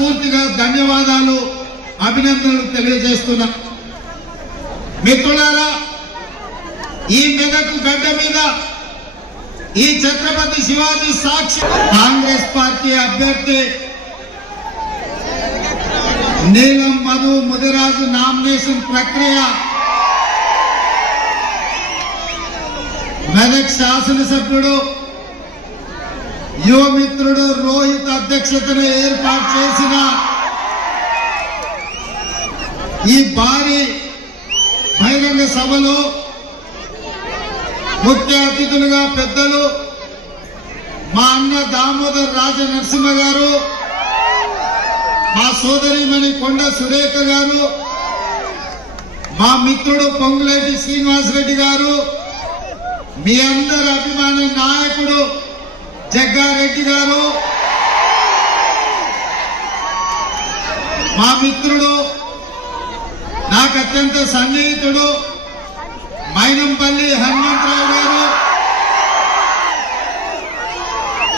మనస్ఫూర్తిగా ధన్యవాదాలు అభినందనలు తెలియజేస్తున్నా. మిత్రులారా, ఈ మెదక్ గడ్డ మీద ఈ ఛత్రపతి శివాజీ సాక్షి కాంగ్రెస్ పార్టీ అభ్యర్థి నీలం మధు ముదిరాజు నామినేషన్ ప్రక్రియ మెదక్ శాసనసభ్యుడు యువమిత్రుడు రోహిత్ అధ్యక్షతను ఏర్పాటు చేసిన ఈ భారీ బహిరంగ సభలో ముఖ్య అతిథులుగా పెద్దలు మా అన్న దామోదర్ రాజ నరసింహ గారు, మా సోదరిమణి కొండ సురేఖ గారు, మా మిత్రుడు పొంగులేటి శ్రీనివాసరెడ్డి గారు, మీ అందరి అభిమాని నాయకుడు జగ్గారెడ్డి గారు, మా మిత్రుడు నాకు అత్యంత సన్నిహితుడు మైనంపల్లి హనుమంతరావు గారు,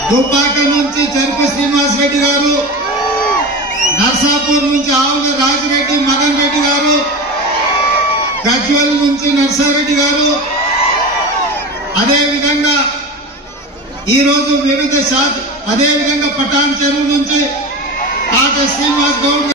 దుబ్బాక నుంచి చెరుకు శ్రీనివాసరెడ్డి గారు, నర్సాపూర్ నుంచి ఆవుల రాజిరెడ్డి మదన్ రెడ్డి గారు, గజ్వల్ నుంచి నర్సారెడ్డి గారు, అదేవిధంగా ఈరోజు వివిధ అదేవిధంగా పటాన్ చెరువు నుంచి తాత శ్రీనివాస్ గౌడ్